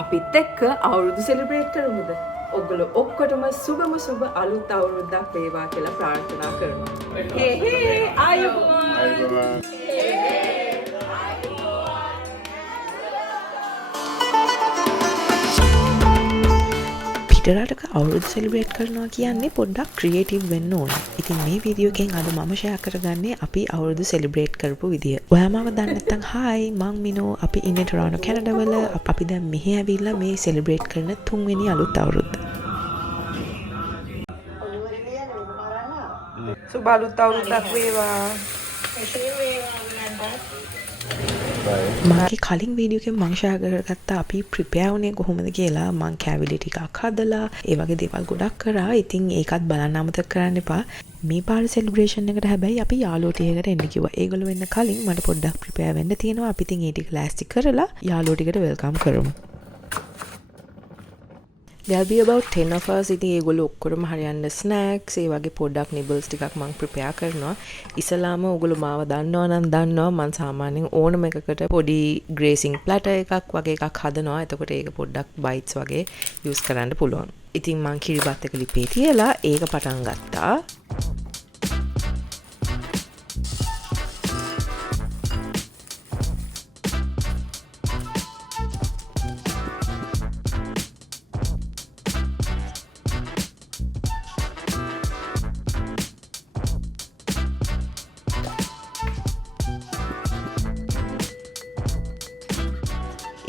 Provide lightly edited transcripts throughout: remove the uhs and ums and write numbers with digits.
අපිත් එක්ක අවුරුදු සෙලිබ්‍රේට් කරමුද? ඔගොල්ලෝ ඔක්කොටම සුබ අලුත් අවුරුද්දක් වේවා කියලා ප්‍රාර්ථනා කරනවා. හේ ආයුබෝවන්. පිටරටක අවුරුදු සෙලිබ්‍රේට් කරනවා කියන්නේ පොඩ්ඩක් ක්‍රියේටිව් වෙන්න ඕන. ඉතින් මේ වීඩියෝ එකෙන් අද මම ෂෙයා කරගන්නේ අපි අවුරුදු සෙලිබ්‍රේට් කරපු විදිය. ඔයාම දන්නේ නැත්නම් හායි මං මිනෝ අපි ඉන්නේ ටොරන්ටෝ කැනඩා වල. අපි දැන් මෙහි ඇවිල්ලා මේ සෙලිබ්‍රේට් කරන 3 වෙනි අලුත් අවුරුද්ද. සුබ අලුත් අවුරුද්දක් වේවා. මගේ කලින් වීඩියෝ එකෙන් මං ෂෙයා කරගත්තා අපි ප්‍රිපෙයාර් වුණේ කොහොමද කියලා. මං කැවිලි ටිකක් හදලා ඒ වගේ දේවල් ගොඩක් කරා. ඉතින් ඒකත් බලන්න අමතක කරන්න එපා. මේ පාර සෙලිබ්‍රේෂන් එකට හැබැයි අපි යාළුවෝ ටිකකට එන්න කිව්වා. ඒගොල්ලෝ වෙන්න කලින් මට පොඩ්ඩක් ප්‍රිපෙයාර් වෙන්න තියෙනවා. අපි ඉතින් ඒ ටික ලෑස්ති කරලා යාළුවෝ ටිකට වෙල්කම් කරමු. There'll be about 10 of us. ඉතින් ඒගොල්ලෝ ඔක්කොම හරියන්න ස්නැක්ස් ඒ වගේ පොඩ්ඩක් නිබල්ස් ටිකක් මම ප්‍රිපෙයාර් කරනවා. ඉස්සලාම ඕගොල්ලෝ මාව දන්නවා නම් දන්නවා මම සාමාන්‍යයෙන් ඕනම එකකට පොඩි ග්‍රේසිං ප්ලැටර් එකක් වගේ එකක් හදනවා. එතකොට ඒක පොඩ්ඩක් බයිට්ස් වගේ යූස් කරන්න පුළුවන්. ඉතින් මම කිරිබත් එක ලිපේ තියලා ඒක පටන් ගත්තා.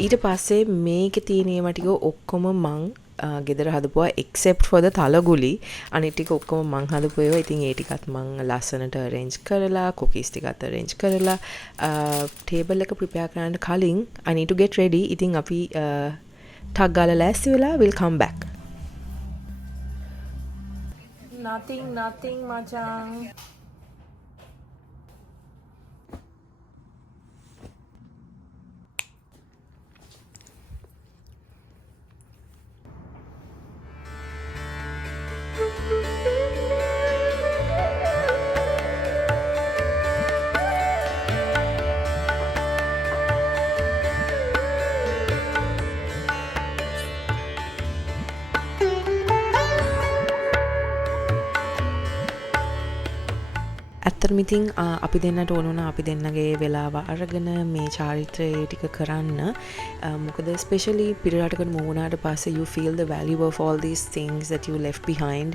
ඊට පස්සේ මේකේ තියෙන ඒවා ටික ඔක්කොම මං ගෙදර හදපුවා except for the තලගුලි. අනිත් ටික ඔක්කොම මං හදපු ඒවා. ඉතින් ඒ ටිකත් මං ලස්සනට arrange කරලා cookies ටිකත් arrange කරලා table එක prepare කරන්න කලින් I need to get ready. ඉතින් අපි ටක් ගාලා ලෑස්ති වෙලා we'll come back. Nothing මචං. ඇත්තටම ඉතින් අපි දෙන්නට ඕන වුණා අපි දෙන්නගේ වෙලාව අරගෙන මේ චාරිත්‍රය ටික කරන්න. මොකද ස්පෙෂලි පිටරටකට move වුණාට පස්සේ you feel the value of all these things that you left behind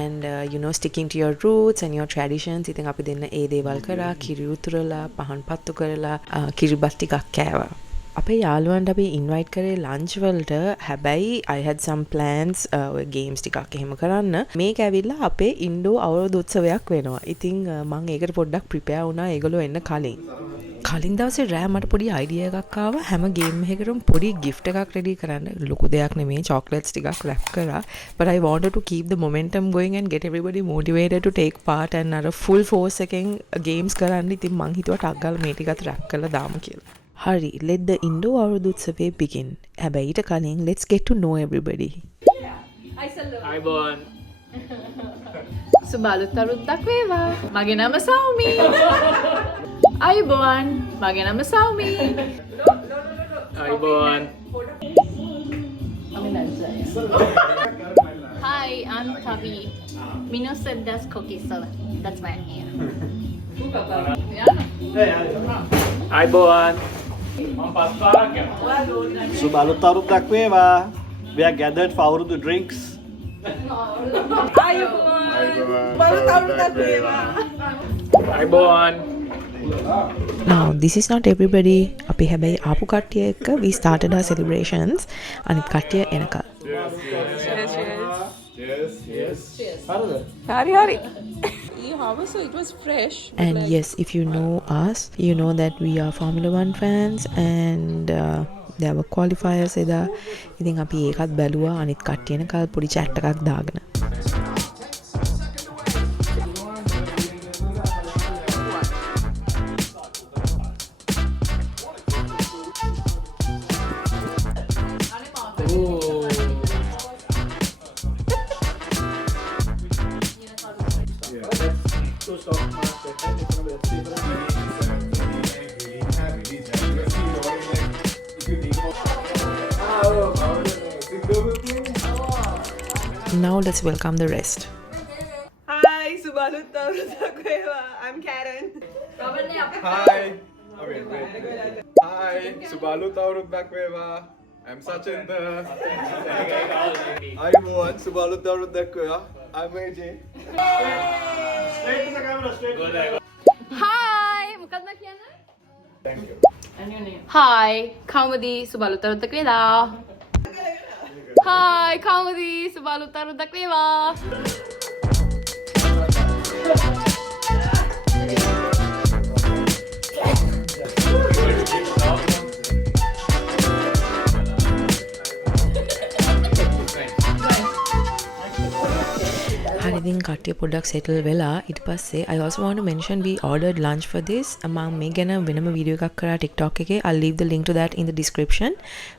and you know sticking to your roots and your traditions. ඉතින් අපි දෙන්න ඒ දේවල් කරා, කිරි උතුරලා, පහන් පත්තු කරලා, කිරිබත් ටිකක් කෑවා. අපේ යාළුවන්ට අපි ඉන්වයිට් කරේ ලන්ච් වලට. හැබැයි I had some plans ඔය ගේම්ස් ටිකක් එහෙම කරන්න. මේක ඇවිල්ලා අපේ ඉන්ඩෝ අවුරුදු උත්සවයක් වෙනවා. ඉතින් මම ඒකට පොඩ්ඩක් ප්‍රිපෙයාර් වුණා ඒගොල්ලෝ එන්න කලින් දවසේ රෑ මට පොඩි අයිඩියා එකක් ආවා. හැම ගේම් එකකටම පොඩි gift එකක් රෙඩි කරන්න. ලොකු දෙයක් නෙමෙයි, chocolates ටිකක් wrap කරා. But I wanted to keep the momentum going and get everybody motivated to take part and අර full force එකෙන් games කරන්න. ඉතින් මං හිතුවා ටක් ගාලා මේ ටිකත් wrap කරලා දාමු කියලා. Hurry, let the Indo අවුරුදු උත්සවය begin. හැබැයි ඊට කලින් let's get to know everybody. Hi Bon. සුබ අලුත් අවුරුද්දක් වේවා. මගේ නම සෞමි. අයුබෝවන්. මගේ නම සෞමි. Hi Bon. Hi, I'm Tavi. Mino said that's cookies, so that's why I'm here. Hi Bon. සුබ අලුත් අවුරුද්දක් වේවා. We are gathered for අවුරුදු drinks. Hi Bon. Now this is not everybody. අපි හැබැයි ආපු කට්ටිය එක්ක we started our celebrations. අනිත් කට්ටිය එනකල්. හරි. So it was fresh. And yes, if you know us, you know that we are Formula 1 fans and there were qualifiers එදා. ඉතින් අපි ඒකත් බැලුවා. අනිත් කට්ටිය එනකල් පොඩි chat එකක් දාගෙන. Now let's welcome the rest. Hi, Subalut Taurudakwewa. I'm Karen. Hi. Hi. Subalu Taurut Dakwewa. I'm Sachinder. Hi everyone. Subalu Taurut Dakwewa. I'm AJ. Straight to the camera, straight to the camera. Hi! Mukadma kiyana? Thank you. And your name? Hi, Kaumadi Subalutarudakwewa. Hi, Kaumadi Subalutarudakwewa. හරි ඉතින් කට්ටිය පොඩ්ඩක් settle වෙලා ඊට පස්සේ I also want to mention we ordered lunch for this මම මේ ගැන වෙනම වීඩියෝ එකක් කරා TikTok එකේ I'll leave the link to that in the description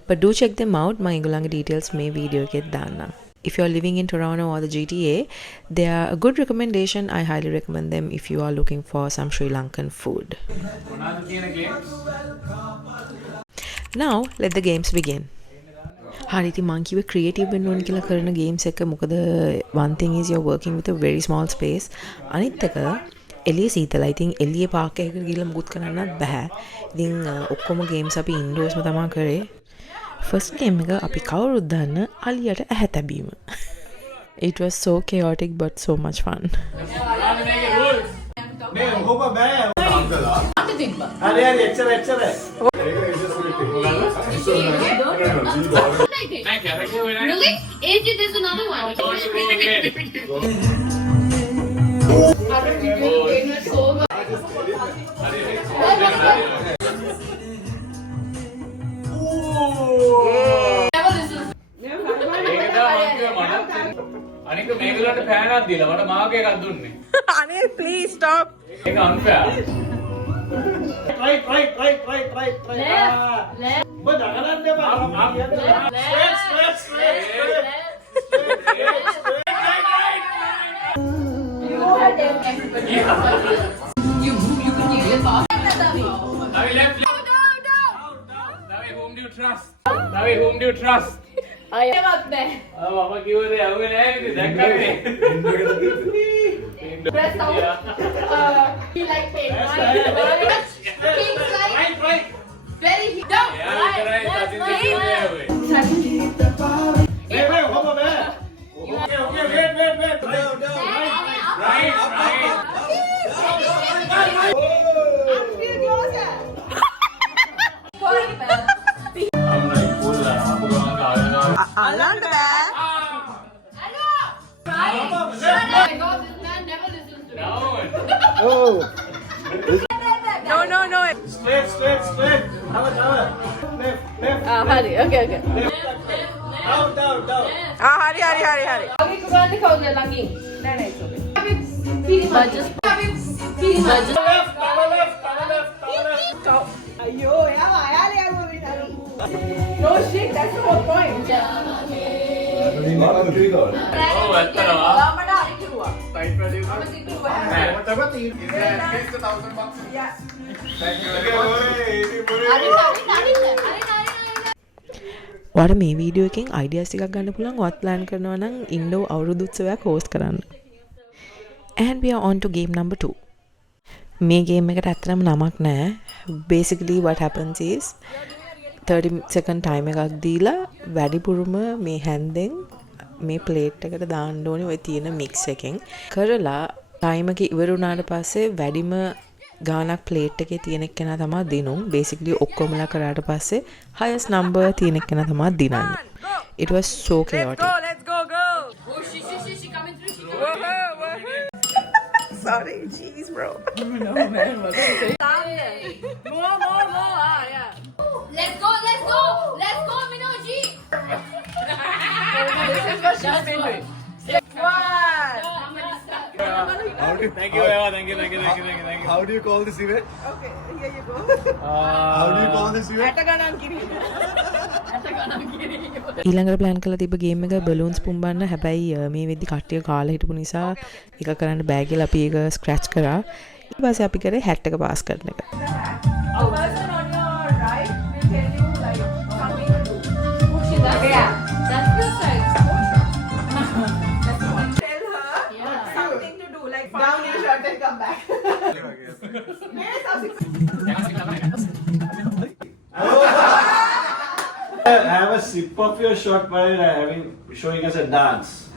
but do check them out මම ඒගොල්ලන්ගේ details මේ වීඩියෝ එකෙත් දාන්නම්. If you are living in Toronto or the GTA, they are a good recommendation. I highly recommend them if you are looking for some Sri Lankan food. Now let the games begin. හරි ඉතින් මං කිව්වේ ක්‍රියේටිව් වෙන්න ඕන කියලා කරන ගේම්ස් එක මොකද one thing is you're working with a very small space අනිත් එක එළිය සීතලයි ඉතින් එළිය පාක් එකකට ගිහලා මුකුත් කරන්නත් බෑ ඉතින් ඔක්කොම ගේම්ස් අපි ඉන්ඩෝර්ස්ම තමයි කරේ ෆස්ට් ගේම් එක අපි කවුරුත් දන්න අලියට ඇහැ තැබීම It was so chaotic but so much fun. මේ ඔබ බෑ හරි හරි එච්චර Really? AJ, there's another one. අනික මේගොල්ලන්ට පෑනක් දීලා මට මාක් එකක් දුන්නේ. Anil, please stop. ඒක unfair. try ඔබ දගලන්න එපා straight You can use your boss. Navi left. Navi whom do you trust? Navi whom do you trust? I am up there. මම කිව්වේ ඇහුවේ නෑ ඉතින් දැක්කනේ. Press out. He like pain. Right. Very down. යා කරයි සතින් දෙන්නේ ඇහුවේ. මේ ඔබ බෑ okay wait down Right. Alan the bad. oh No. straight left Hari. Okay. down Hari. Abi ko ganda ka ulit lagi. No, it's okay. Budget. left Ayo, No shit, that's the whole point. ඔව් ඇත්තනවා. Tight produce. Yeah. ඔයාලට මේ වීඩියෝ එකෙන් අයිඩියාස් ටිකක් ගන්න පුළුවන් ඔයත් ප්ලෑන් කරනවා නම් ඉන්ඩෝ අවුරුදු උත්සවයක් හෝස්ට් කරන්න. And we are on to game number 2. මේ ගේම් එකට ඇත්තටම නමක් නැහැ. Basically what happens is 30 second time එකක් දීලා වැඩිපුරම මේ හැන්දෙන් මේ ප්ලේට් එකට දාන්න ඕනේ ඔය තියෙන මික්ස් එකෙන්. කරලා ටයිම් එක ඉවර වුණාට පස්සේ වැඩිම ගානක් ප්ලේට් එකේ තියෙන කෙනා තමයි දිනුම්. Basically ඔක්කොමලා කරාට පස්සේ highest number තියෙන කෙනා තමයි දිනන්නේ. It was so chaotic. Let's go. Oh, she coming through. Woohoo. Sorry, jeez, bro. More. Yeah. Let's go, Minoji. This is what she's been doing. What? Thank you. how do you call this event Okay, here you go. how do you call this event Ataganan kiri. ඊළඟට ප්ලෑන් කරලා තිබ්බ ගේම් එක බලූන්ස් පුම්බන්න. හැබැයි මේ වෙද්දි කට්ටිය කාලා හිටපු නිසා එක කරන්න බෑ කියලා අපි ඒක ස්ක්‍රැච් කරා. ඊට පස්සේ අපි කරේ හැට් එක පාස් කරන එක. A person on your right will tell you like something to do. Yeah. That's the side. Have a sip of your shot while showing us a dance.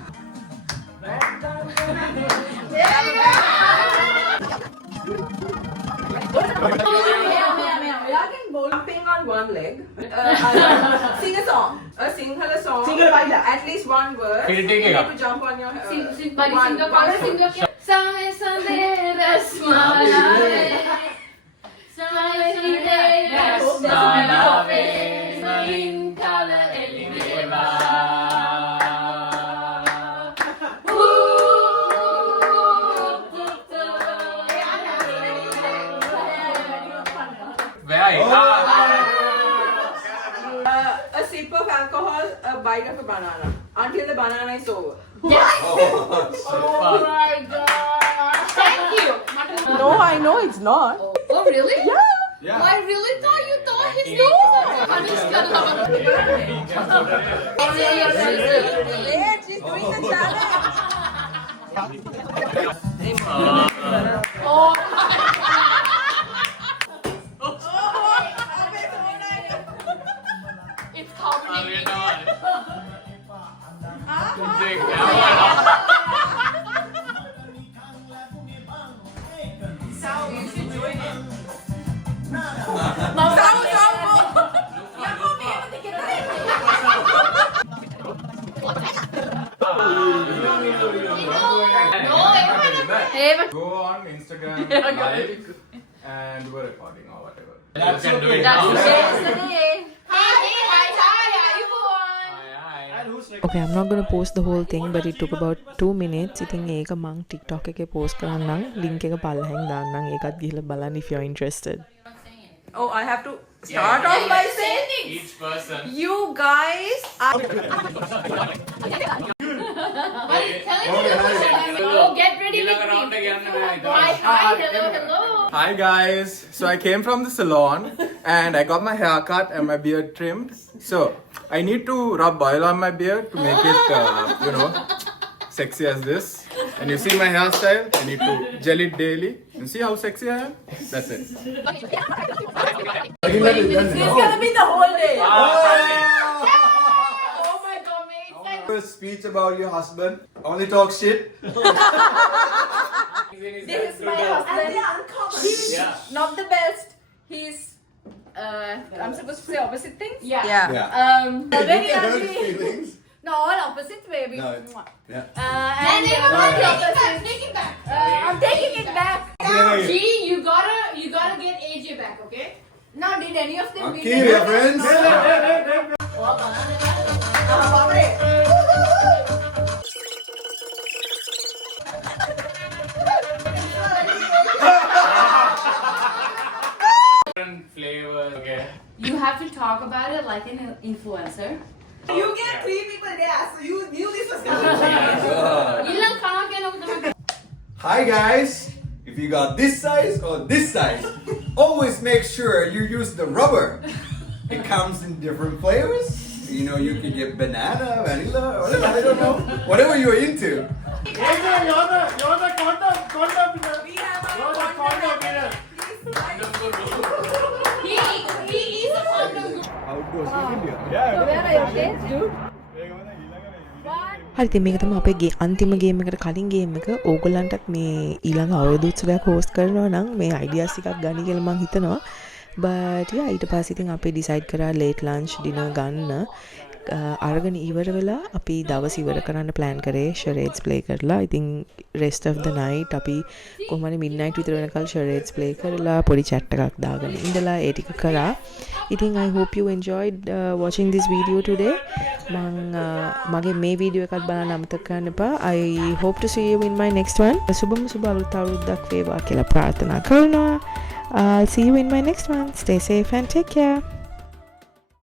Jumping on one leg. Sing a song. A Sinhala song. At least one word. Take You it need up. to jump on your Where are you? a sip of alcohol, a bite of a banana. Until the banana is over. Oh my god. Thank you. No, I know it's not. Oh really? Yeah. I really thought you thought his nose. I'm just gonna Wait, she's doing the challenge. It's comedy. Go on Instagram live and do a recording or whatever. You can do it That's now. okay. Hi, Okay, I'm not gonna post the whole thing, but it took about 2 minutes. ඉතින් ඒක මං TikTok එකේ post කරන්නම්. link එක පල්ලෙහෙන් දාන්නම්. ඒකත් ගිහලා බලන්න if you're interested. Oh, I have to start off by saying Each person. you guys are Oh, get ready with around me. again. Hi, hello. Hi guys, so I came from the salon and I got my hair cut and my beard trimmed. So I need to rub oil on my beard to make it, sexy as this. And you see my hairstyle, I need to gel it daily. And see how sexy I am? That's it. it's gonna be the whole day. Oh my god, mate. A speech about your husband. Only talk shit. This is my husband. He's not the best. He's I'm supposed to say opposite things? Yeah. Very ugly. No, all opposite way. No, and I'm taking it back. G, you gotta get AJ back, okay? Now, did any of them Okay, dear friends. Different flavors. Okay. You have to talk about it like an influencer. You get 3 people there, so you knew this was coming. Hi guys, if you got this size or this size, always make sure you use the rubber. It comes in different flavors. You can get banana, vanilla, whatever, I don't know. Whatever you're into. We have a condom winner. He is a condom. How it goes in India. Where are your kids, dude? හරි ඉතින් මේක තමයි අපේ අන්තිම ගේම් එකට කලින් ගේම් එක. ඕගොල්ලන්ටත් මේ ඊළඟ අවුරුදු උත්සවයක් හෝස්ට් කරනවා නම් මේ අයිඩියාස් ටිකක් ගන්න කියලා මම හිතනවා. but yeah ඊට පස්සේ ඉතින් අපි ඩිසයිඩ් කරා late lunch dinner ගන්න. අරගෙන ඉවර වෙලා අපි දවස් ඉවර කරන්න plan කරේ charades play කරලා. ඉතින් rest of the night අපි කොහොම හරි midnight විතර වෙනකල් charades play කරලා පොඩි chat එකක් දාගෙන ඉඳලා ඒ ටික කරා. ඉතින් I hope you enjoyed watching this video today. මගේ මේ වීඩියෝ එකත් බලන්න අමතක කරන්න එපා. I hope to see you in my next one. සුබම සුබ අලුත් අවුරුද්දක් වේවා කියලා ප්‍රාර්ථනා කරනවා. I'll see you in my next one. Stay safe and take care.